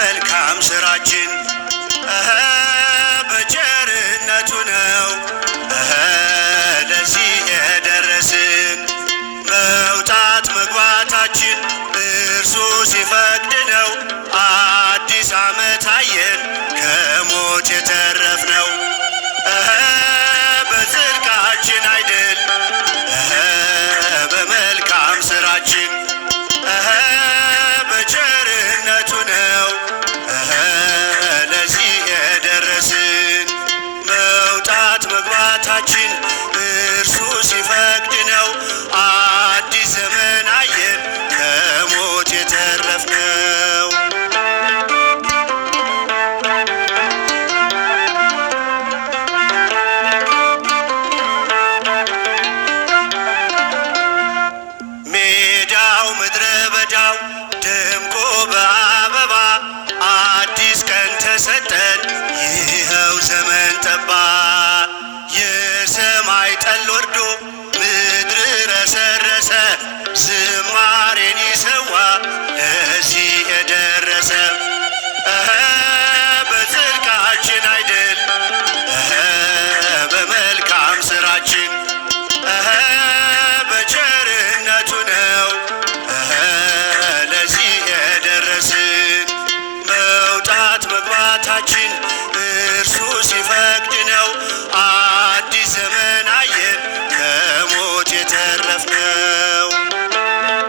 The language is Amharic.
መልካም ስራችን በቸርነቱ ነው ለዚህ የደረስን። መውጣት መግባታችን እርሱ ሲፈቅድ ነው። አዲስ ዓመት አየን ከሞት የተረፍነው በጽድቃችን አይደል በመልካም ስራችን በቸርነቱ ነው ለዚህ የደረስን። መውጣት መግባታችን እርሱ ሲፈቅድ ነው። አዲስ ዘመን አየን ከሞት የተረፍነው። ሜዳው ምድረ በዳው ደምቆ በአበባ አዲስ ቀን ተሰጠን ይኸው ዘመን ጠባ። የሰማይ ጠል ወርዶ ምድር ረሰረሰ ዝማሬን ይሰዋ ለዚህ የደረሰ በጽድቃችን አይደል በመልካም ስራችን በቸርነቱ ነው ለዚህ የደረስን። መውጣት መግባታችን